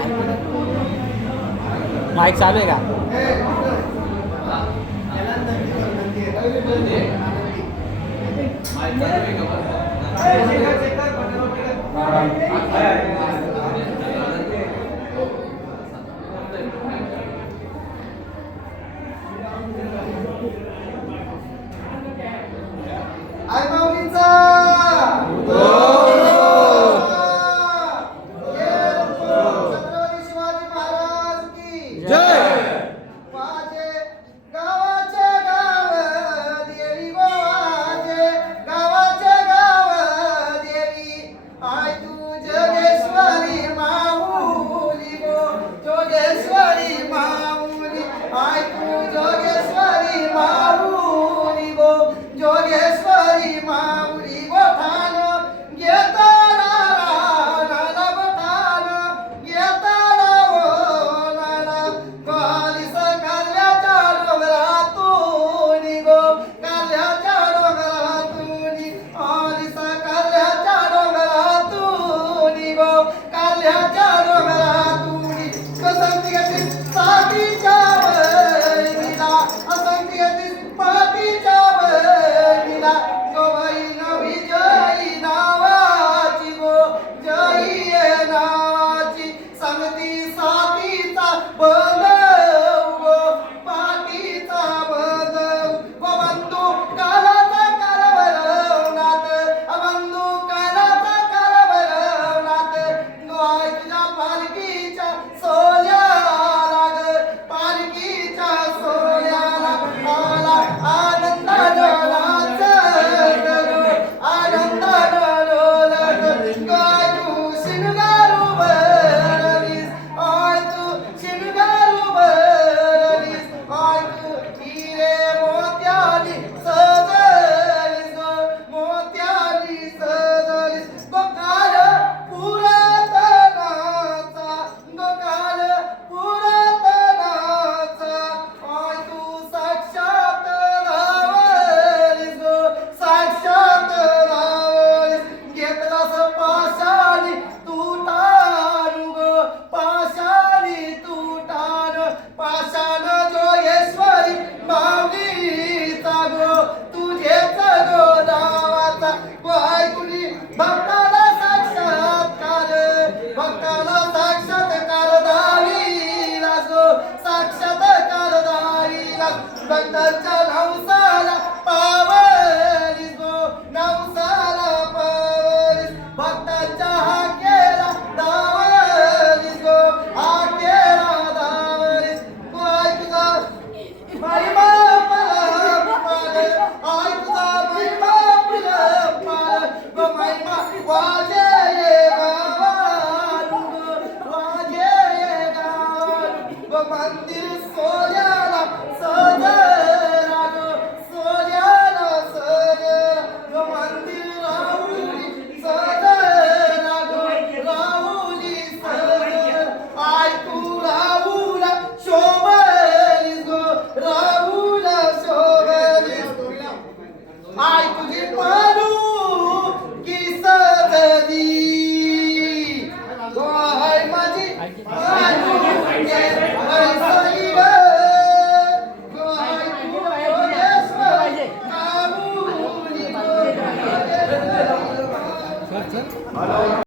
mic mic चालू आहे का بكت الهوسالة